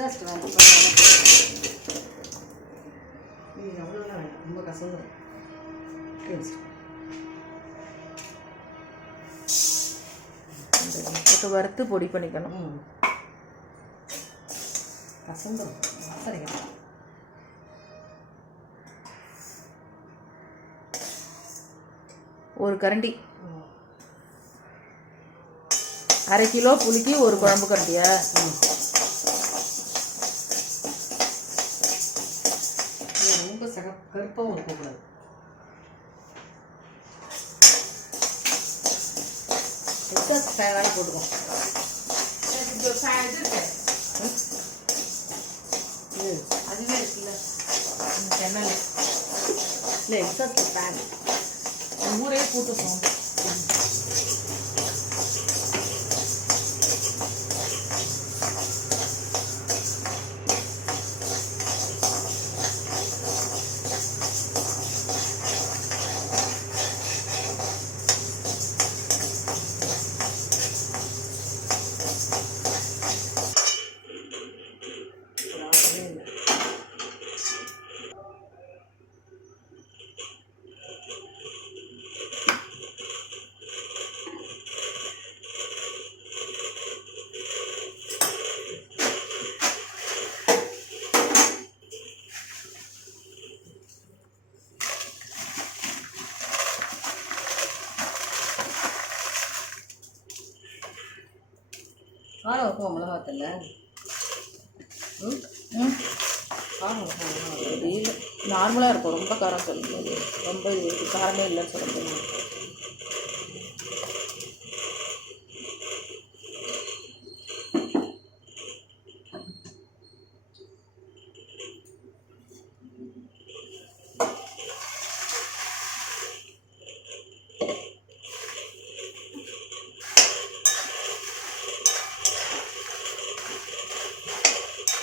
Exhaust வேணும். இது அவ்வளோலாம் வேணும், ரொம்ப கசந்துடும். போட்டு வறுத்து பொடி பண்ணிக்கணும். கசந்துடும் சரிங்க. ஒரு கரண்டி, 1/2 கிலோ புளிக்கு ஒரு குழம்பு கரண்டியா? ரொம்ப கருப்பாகவும் இருக்கக்கூடாது. எக்ஸாஸ்ட் ஃபேனாக போட்டுக்கோம். அதுவே இருக்குல்ல ஜன்னல் இல்லை, எக்ஸாஸ்ட் ஃபேன் ஊரே கூட்டு சவுண்டு. காரம் வைப்போம் மிளகாத்தில். காரம் வைப்போம் மிளகாத்தில். இல்லை, நார்மலாக இருக்கும். ரொம்ப காரம் சொல்லும்போது ரொம்ப இது காரமே இல்லைன்னு சொல்ல முடியாது.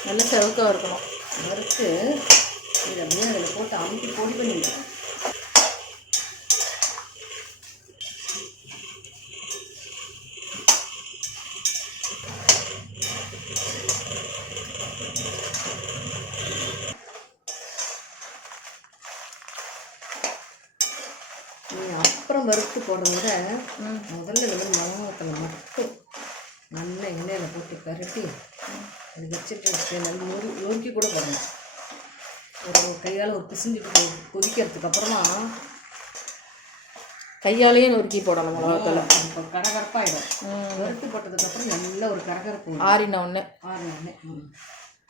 நல்ல செவக்காக இருக்கணும். வறுத்து இது அப்படியே அதில் போட்டு அமுக்கி பொடி பண்ணிவிடுவோம். அப்புறம் வறுத்து போடுறத விட முதல்ல இந்த மாதிரி மிளகாத்தில் மட்டும் நல்ல எண்ணெயில் போட்டு பரட்டி அது வச்சுட்டு நல்லா நொறுக்கி கூட போடணும். ஒரு கையால் ஒரு பிசிஞ்சிட்டு கொதிக்கிறதுக்கு அப்புறமா கையாலேயே நொறுக்கி போடணும் மிளகாத்தில். இப்போ கரகரப்பாகிடும். வறுத்து போட்டதுக்கப்புறம் நல்ல ஒரு கரகரப்பு ஆறின ஒன்று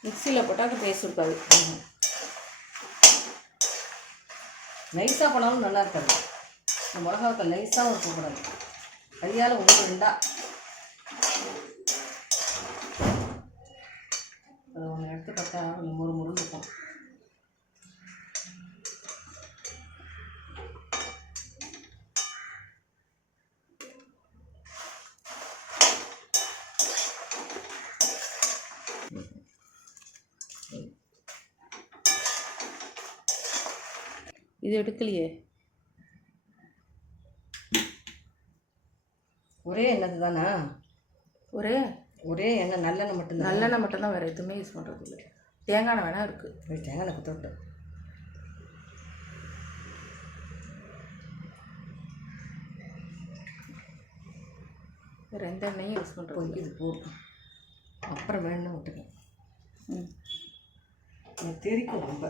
மிக்சியில் போட்டால் டேஸ்ட் இருக்காது. நைஸாக போனாலும் நல்லா இருக்காது. இந்த மிளகாவுக்கு நைஸாகவும் இருக்கக்கூடாது. கையால் 1-2 ஒன்று எடுத்து பார்த்தா ஒரு முருள் இருக்கும். இது எடுக்கலையே, ஒரே எண்ணெய் தானே? ஒரே எண்ணெய், நல்லெண்ணெய் மட்டும்தான். நல்லெண்ணெய் மட்டும்தான், வேறு எதுவுமே யூஸ் பண்ணுறது இல்லை. தேங்காய் எண்ணெய் வேணா இருக்குது. தேங்காய் எண்ணெய் குத்தவிட்டு வேறு எந்த எண்ணெயும் யூஸ் பண்ணுறது இது போதும். அப்புறம் வேணும்னு விட்டுக்கேன். தெரிக்கும் ரொம்ப.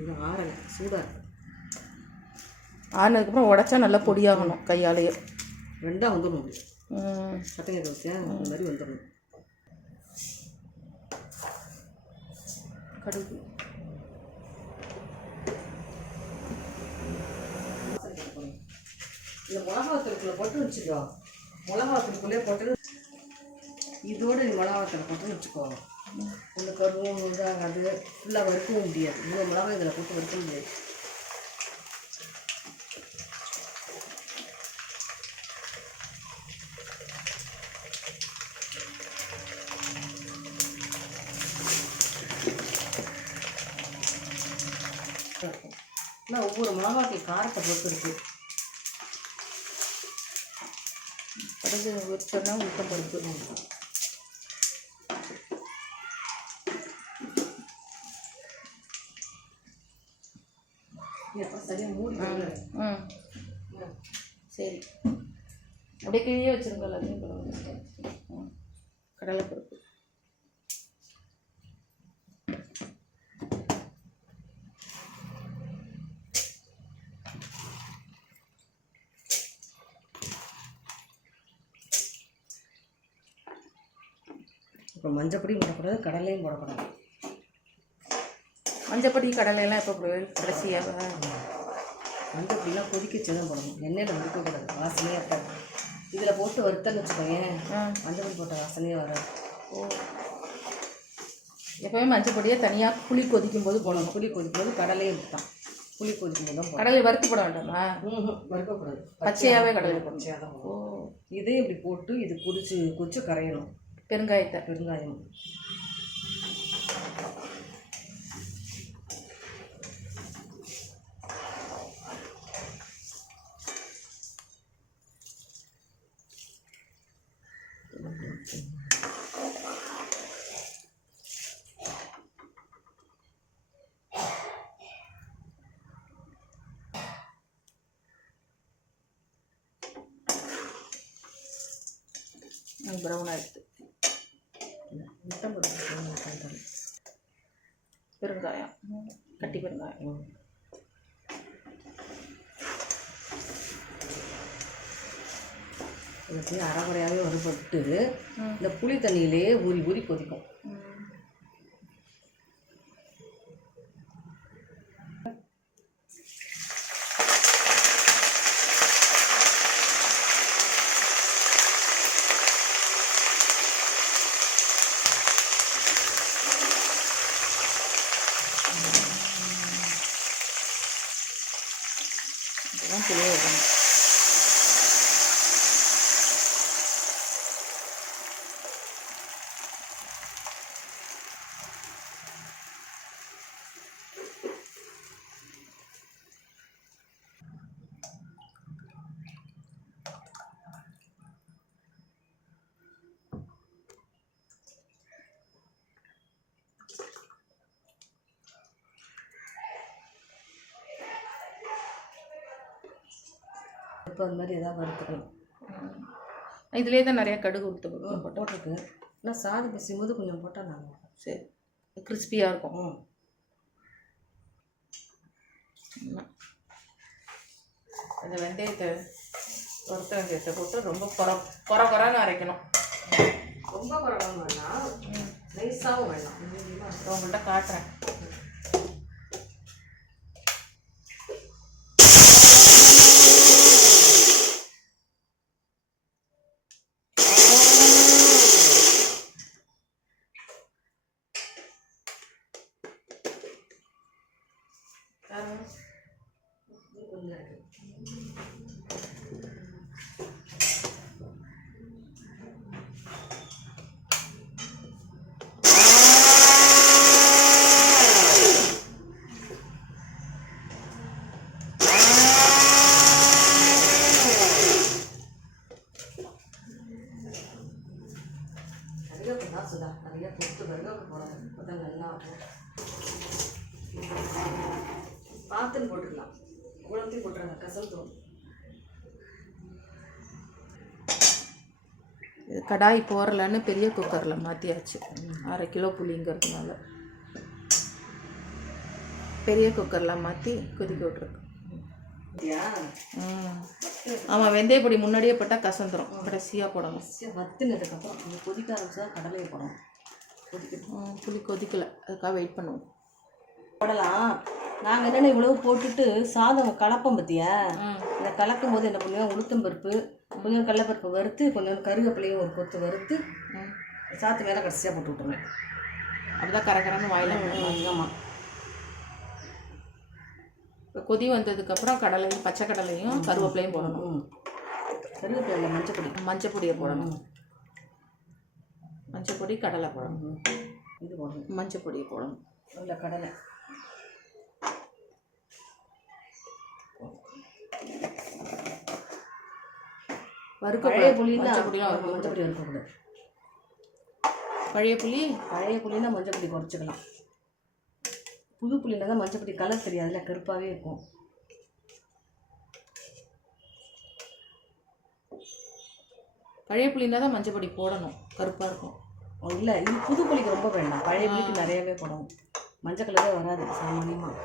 இது ஆறலை, சூடாக இருக்குது. ஆறினதுக்கப்புறம் உடச்சா நல்லா பொடியாகணும் கையாலேயே. 2 வந்துடணும். கட்டைங்க தோசையா அந்த மாதிரி வந்துடணும். கடுகு இந்த மிளகாத்தூளுக்குள்ளே போட்டு வச்சுக்கோ. மிளகாத்தூளுக்குள்ளே போட்டு இதோடு நீ மிளகாத்தூள் போட்டு வச்சுக்கோ. இந்த கருவும் இதாகாது. ஃபுல்லாக வறுக்கவும் முடியாது. இவ்வளோ மிளகாய் இதில் போட்டு வறுக்க முடியாது. ஒவ்வொரு மிளகாய்க்கு காரத்தை பொறுத்து இருக்குது. கடுகு வச்சோன்னா உளுத்தம் பருப்பு. சரியாக மூடி. சரி, அப்படியே கீழே வச்சுருங்க எல்லாத்தையும். கடலைப்பருப்பு, இப்போ மஞ்சப்பொடியும் போடக்கூடாது, கடலையும் போடக்கூடாது. மஞ்சப்பொடி கடலையெல்லாம் எப்போ போடுவேன்? கடைசியாக. மஞ்சப்பொடிலாம் கொதிக்க வச்சு தான் போடணும், எண்ணெயில் வறுக்கக்கூடாது, வாசனையாக இருக்காது. இதில் போட்டு வறுத்தன்னு வச்சுக்கோங்க, மஞ்சப்பொடி போட்ட வாசனையே வராது. ஓ, எப்போவுமே மஞ்சப்பொடியை தனியாக புளி கொதிக்கும் போது போடணும். புளி கொதிக்கும் போது கடலையும் தான், புளி கொதிக்கும் போது தான் கடலை வறுத்து போட வேண்டாமா? வறுக்கக்கூடாது, பச்சையாகவே கடலை பச்சையாக தான். ஓ, இதே இப்படி போட்டு இது கொதிச்சு கரையணும். பெருங்காயம் ப்ரௌன் ஆகிடுது. பெருங்காயம், கட்டி பெருங்காயம். எல்லாத்தையும் அரைகுறையாகவே வறுபட்டு இந்த புளி தண்ணியிலே ஊறி கொதிக்கும். இதெல்லாம் புளிய வைக்கணும். இப்போ அது மாதிரி எதாவது வறுத்துக்கணும். இதுலேயே தான் நிறையா கடுகு உளுத்தம் போட்டிருக்கு. ஆனால் சாதம் பிசையும் போது கொஞ்சம் போட்டால் நல்லா. சரி, கிறிஸ்பியாக இருக்கும். அந்த வெந்தயத்தை வறுத்த வெந்தயத்தை போட்டு ரொம்ப குறைன்னு அரைக்கணும். ரொம்ப குறைவாக வேண்டாம், நைஸாகவும் வேண்டாம். உங்கள்கிட்ட காட்டுறேன். நிறைய பொறுத்து கருவேப்பிலை போடணும், அப்போ தான் நல்லா இருக்கும். பார்த்துன்னு போட்டுக்கலாம், குழந்தையும் போட்டுறாங்க, கசல் தோணும். இது கடாய் போடலன்னு பெரிய குக்கரில் மாற்றியாச்சு. 1/2 கிலோ புளிங்கிறதுனால பெரிய குக்கரில் மாற்றி கொதிக்க விட்ருக்கு. ஆமாம், வெந்தய பொடி முன்னாடியே போட்டால் கசந்துரும், கடைசியாக போடணும். வத்துனதுக்கப்புறம் இந்த கொதிக்க ஆரம்பிச்சா கடலையை போடணும். புளி கொதிக்கலை, அதுக்காக வெயிட் பண்ணுவோம். போடலாம். நாங்கள் என்னென்ன இவ்வளவு போட்டுட்டு சாதம் கலப்போம் பார்த்தியா, இதை கலக்கும் போது என்ன பண்ணுவோம், உளுத்தம் பருப்பு கொஞ்சம் கடலைப்பருப்பு வறுத்து கொஞ்சம் கருவேப்பிலையும் ஒரு கொத்து வறுத்து சாத்து மேலே கடைசியாக போட்டு விட்டுருவேன். அப்படிதான் கரகரன்னு வாயில். ஆமாம். இப்போ கொதி வந்ததுக்கப்புறம் கடலையும் பச்சை கடலையும் கருவேப்பிலையும் போடணும். கருவேப்பிலை மஞ்சப்பொடியை போடணும். மஞ்சப்பொடி கடலை போடணும். இது போடணும், மஞ்சப்பொடியை போடணும். இல்லை கடலை பழைய புளின்னா மஞ்சள் பொடிலாம் மஞ்சள் பொடி வறுக்கக்கூடாது. பழைய புளி பழைய புளினா மஞ்சள் பொடி குறைச்சிக்கலாம். புது புளினா தான் மஞ்சள் பொடி கலர் தெரியாதுல்ல, கருப்பாகவே இருக்கும். பழைய புளினா தான் மஞ்சள் பொடி போடணும், கருப்பாக இருக்கும். இல்லை, இது புது புளிக்கு ரொம்ப வேண்டாம், பழைய புளிக்கு நிறையவே போடணும். மஞ்சள் கலரே வராது சாமானியமாக.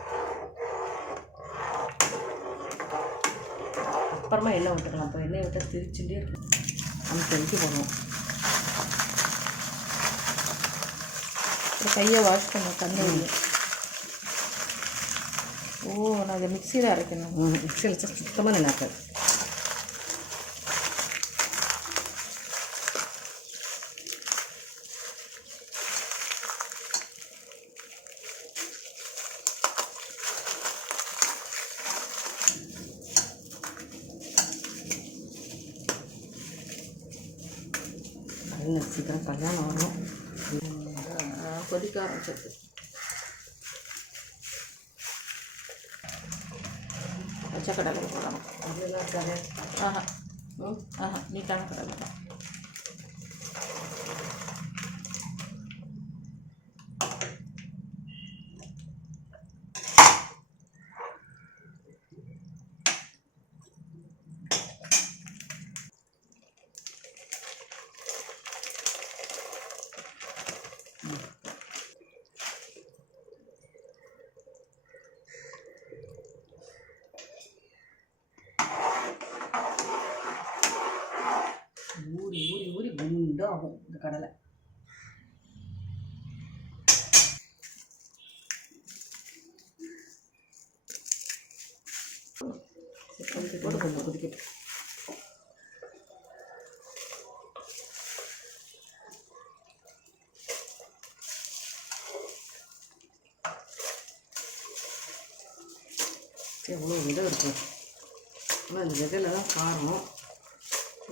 அப்புறமா எண்ணெய் விட்டுக்கலாம். இப்போ எண்ணெய் விட்டால் திரிச்சுட்டே இருக்கும். அந்த தெளிக்கு போடுவோம். கையை வாஷ் பண்ணணும் தண்ணி. ஓ, நான் இதை மிக்சியில் அரைக்கணும். மிக்சியில் வச்சா சுத்தமாக நினைக்காது. சீக்கிரம் கல்யாணம் வரணும். கொதிக்க ஆரம்பிச்சிருக்கு. பச்சைக்கடலை போடணும். அதெல்லாம் கரை. நீட்டான கடலை தான். ஊறி ஊறி ஊறி குண்டாகும் இந்த கடலை. போட்டு கொஞ்சம் கொதிக்கட்டு. எவ்வளோ விதை இருக்கும். ஆனால் இந்த விதையில் தான் காரம்.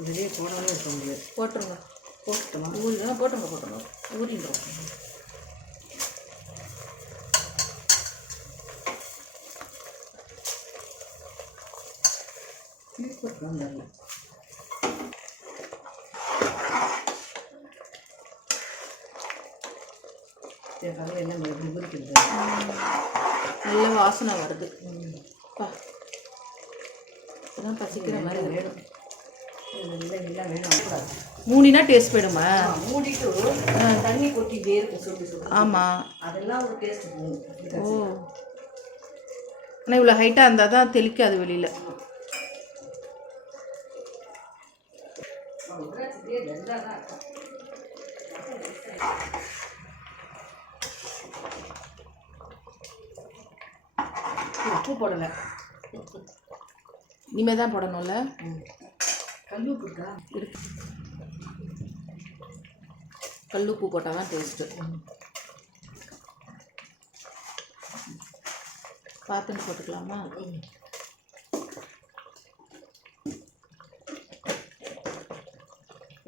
விதையை போடாமல் இருக்க முடியாது. போட்டுருங்க. போட்டுட்டோமா? போட்டுருங்க. ஊறின்றோம். போட்டுக்கலாம் தரல. கடலை என்ன பிடிக்கிறது. நல்ல வாசனை வருது. இப்போதான் பசிக்கிற மாதிரி வேணும். மூடினா டேஸ்ட் போயிடுமா? மூடிட்டு தண்ணி கொட்டிகிட்டே இருக்கும் சுட்டு சுட்டு. ஆமாம், அதெல்லாம் ஒரு டேஸ்ட் போகும். ஓ, ஆனால் இவ்வளோ ஹைட்டாக இருந்தால் தான் தெளிக்காது வெளியில். உப்பு போடலை. இனிமேல் தான் போடணும்ல. கல்லுப்பு இருக்கா? இருக்கு. கல்லுப்பு போட்டால் தான் டேஸ்ட்டு. பார்த்துன்னு போட்டுக்கலாமா?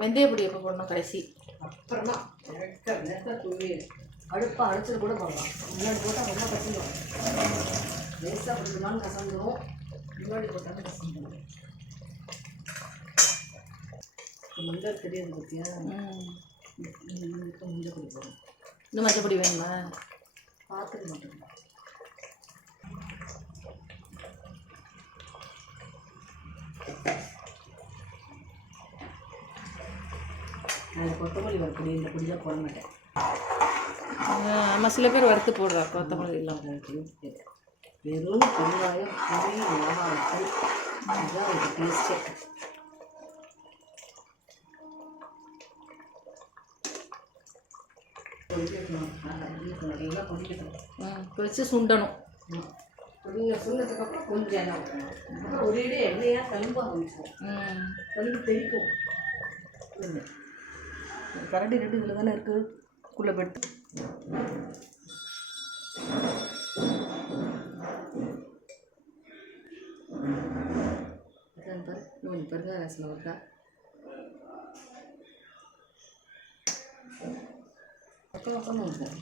வெந்தயப்பொடி எப்போ போடணும்? கடைசி. அப்புறமா நேரத்தை தூவி அடுப்பை அடிச்சது கூட போடலாம். முன்னாடி போட்டால் ரொம்ப கசந்துடும். லேசாக பிடிக்கலான்னு கசந்துடும். முன்னாடி போட்டாலும் கசந்துடும். மஞ்சள் தெரியாது பற்றியா? மஞ்சள் பொடி போடும். இன்னும் மஞ்சள் பொடி வேணுமா? பார்த்துக்க மாட்டேங்க. நான் கொத்தமல்லி பொடி இந்த பொடியாக போட மாட்டேன். நம்ம சில பேர் வறுத்து போடுறா கொத்தமல்லி இல்லாமல். வெறும் பெருங்காயம், புளி, மிளகாய்த்தூள், இதுதான் ஒரு டேஸ்ட்டே. நல்லா கொதிக்கணும். கொதிச்சு சுண்டணும். கொஞ்சம் சுண்டதுக்கப்புறம் கொஞ்சம் எண்ணெய் ஊற்றணும். அப்புறம் ஒரே எண்ணெயாக தழும்ப ஆரம்பிச்சோம். தழும்பு தெளிக்கும். கரண்டி ரெண்டு இதில் தானே இருக்குது. குள்ளே போய்ட்டு கொஞ்சம் பெருங்காய வாசனை வருதா? பக்கம் இருக்கும்.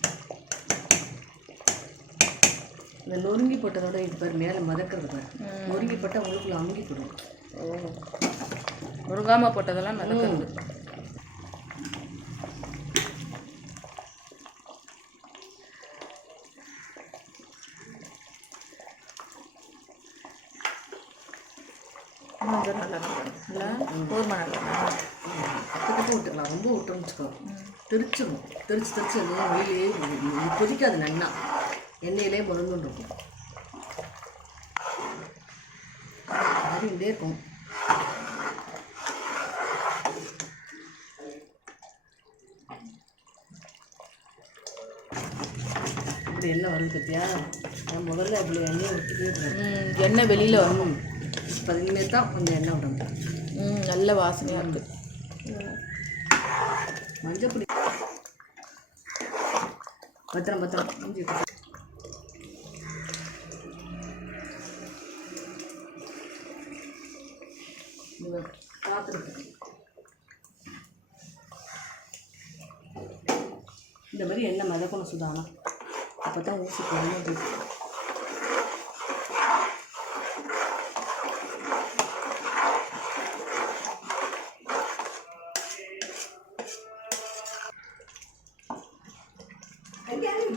இந்த நொறுங்கி போட்டதோட இது பாரு மேலே மதக்கிறது பாரு. நொறுங்கி போட்டால் உங்களுக்குள்ள அமுங்கி போடும். முருங்காமல் போட்டதெல்லாம் மிதக்கிறது. கொஞ்சம் நல்லா நல்லா போதுமா நல்லா பக்கத்துக்கு விட்டுக்கலாம், ரொம்ப விட்டோம்னு வச்சுக்கோ தெரிச்சிடும். தெரிச்சு வெளியிலே கொதிக்காது, நன்னா எண்ணெயிலே முருங்குன்னு இருக்கும். அறிவிட்டே இருக்கும். இப்படி எண்ணெய் வருது பற்றியா? நான் முதல்ல இப்படி எண்ணெயை விட்டுட்டே இருக்கேன். எண்ணெய் வெளியில் வரணும். இப்போ இனிமேல் தான் கொஞ்சம் எண்ணெய் விடணும். நல்ல வாசனையாக இருக்குது. மஞ்சப்பொடி பத்திரம் இஞ்சி பார்த்துருக்கு. இந்த மாதிரி எண்ணெய் மிதக்கணும் சுதானா, அப்போ தான் ஊசி போடணும்.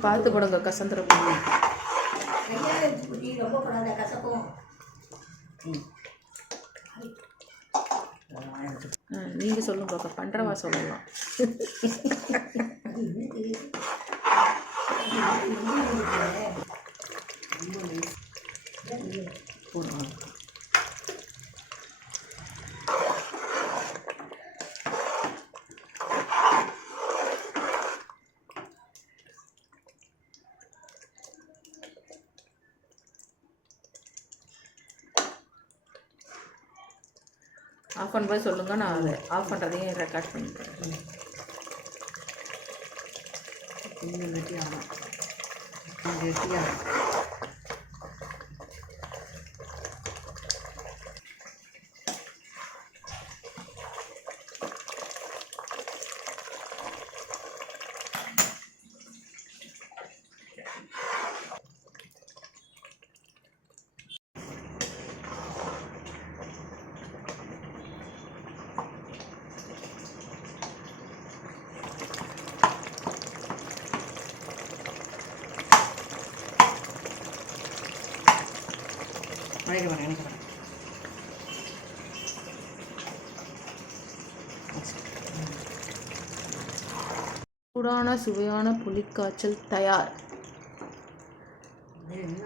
பார்த்து போடுங்க கசந்துர ரொம்ப போடாத, கசக்கும். நீங்கள் சொல்லுங்க அக்கா, பண்ணுறவா சொல்லலாம். போடுவாங்க. ஆஃப் பண்ணும்போது சொல்லுங்கள், நான் அதை ஆஃப் பண்ணுறதையும் ரெக்கார்ட் பண்ணிக்கிறேன். கொஞ்சம் கெட்டியாகும், கொஞ்சம் கெட்டியாகும். வரேன். சூடான சுவையான புளிக்காய்ச்சல் தயார்.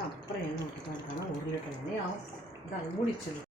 அப்புறம் எண்ணெய் விட்டுதான் இருக்கானா, 1 லிட்டர் எண்ணெய் ஆகும். இதான் மூடிச்சு.